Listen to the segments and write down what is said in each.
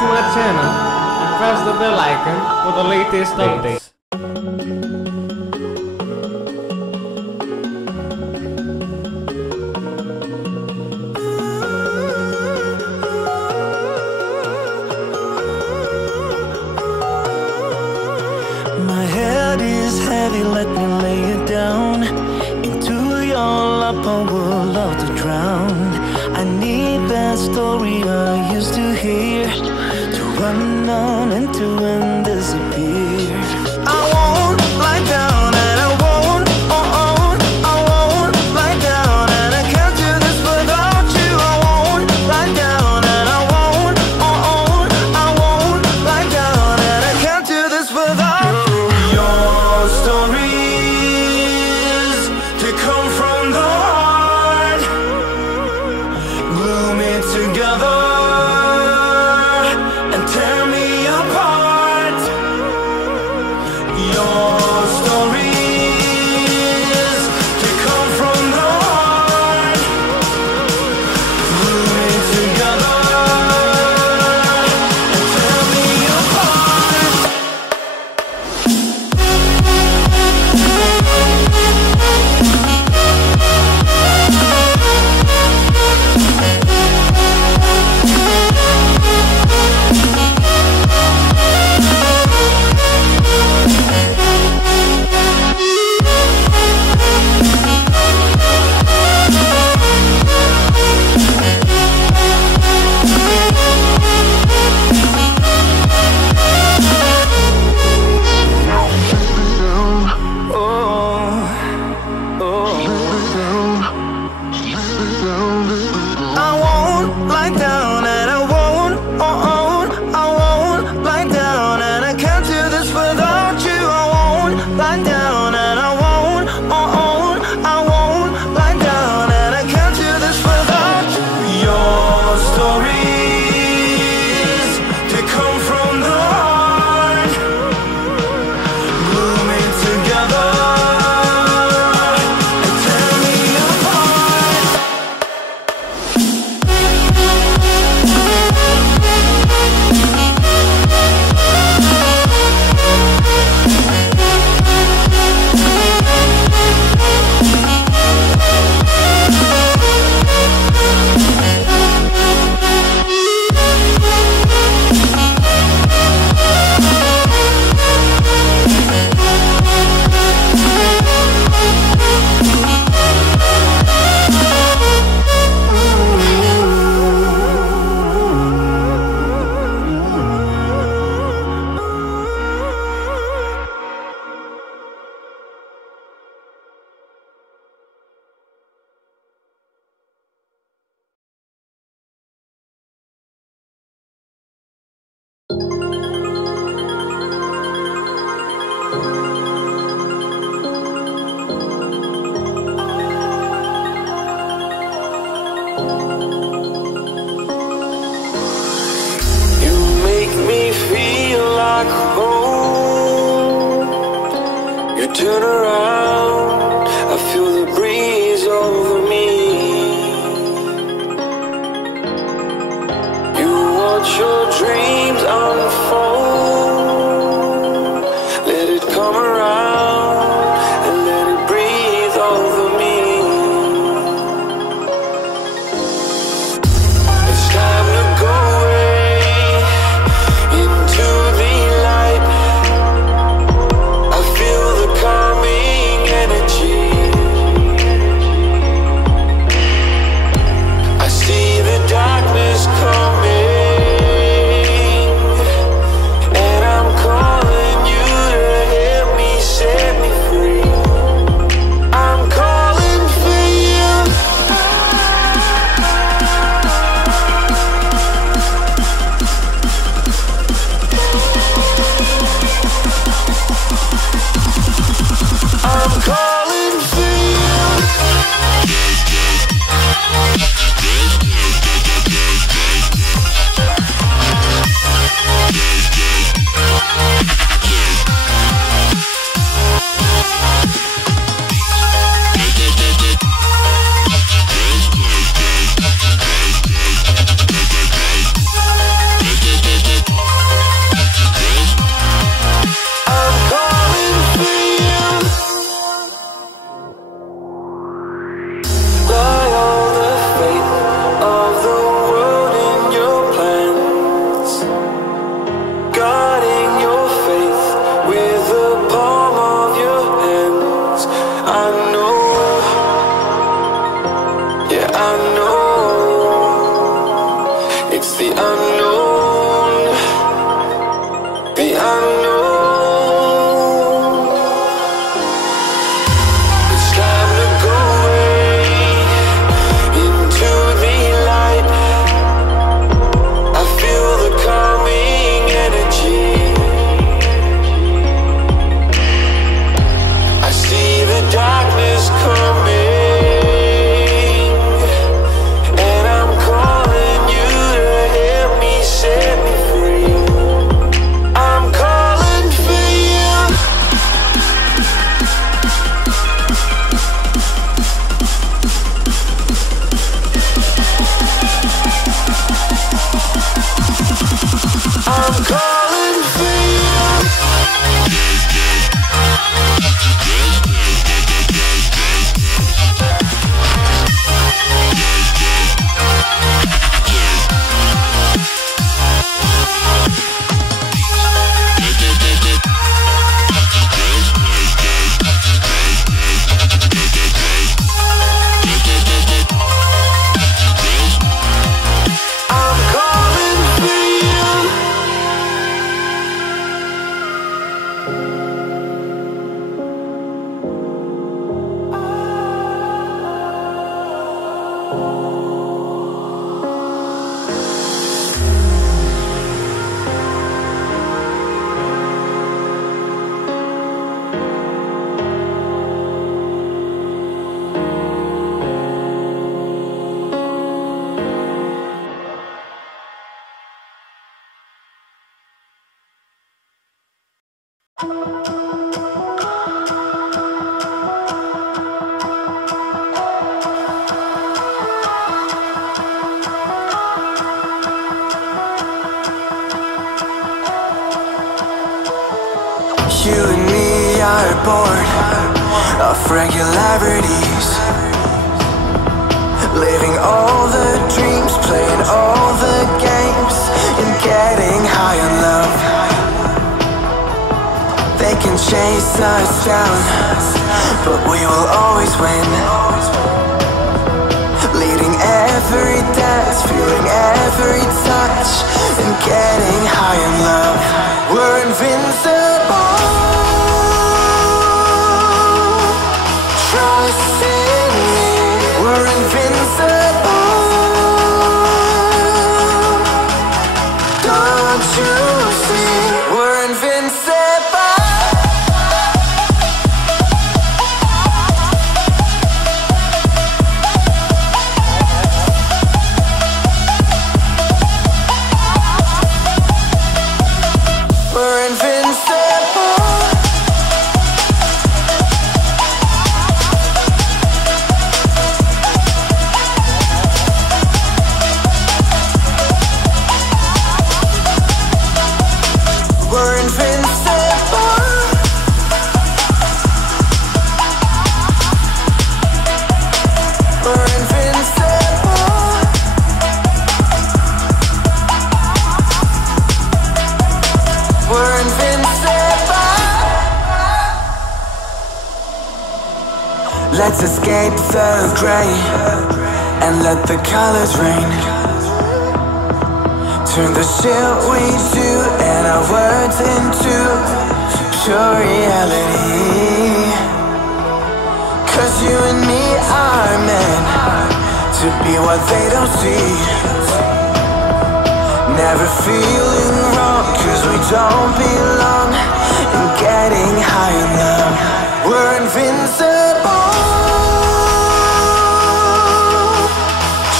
to my channel and press the bell icon for the latest updates. My head is heavy, let me lay it down. Into your lap I would love to drown. I need that story I used to hear, to run on into and disappear. I won't lie down and I won't, I won't lie down, and I can't do this without you. I won't lie down and I won't, I won't lie down, and I can't do this without you. Your stories, they come from the heart, glue me together and tear me apart. Your stories, they come from the heart, glue me together and tear me apart. I won't lie down and I won't, I won't lie down, and I can't do this without you. I won't lie down and I won't, I won't lie down, and I can't do this without you. Your stories, they come from the heart, glue me together and tear me apart. You make me feel like home. You turn around, I feel the breeze over me. You watch your dreams unfold. Let it come around and let it breathe over me. It's time to go away into the light. I feel the calming energy. You and me are bored of regularities, living all the dreams, playing all the games, and getting high in love. They can chase us down, but we will always win. Leading every dance, feeling every touch, and getting high in love. We're invincible. Trust in me. We're invincible. Don't you see? We're invincible. We're invincible. We're invincible. We're invincible. We're invincible. Let's escape the gray and let the colors rain. Turn the shit we do and our words into pure reality. 'Cause you and me are meant to be what they don't see. Never feeling wrong 'cause we don't belong. And getting high in love. We're invincible.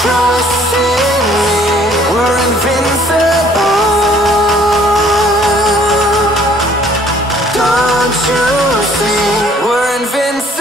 Trust in me. We're invincible. Don't you see? We're invincible.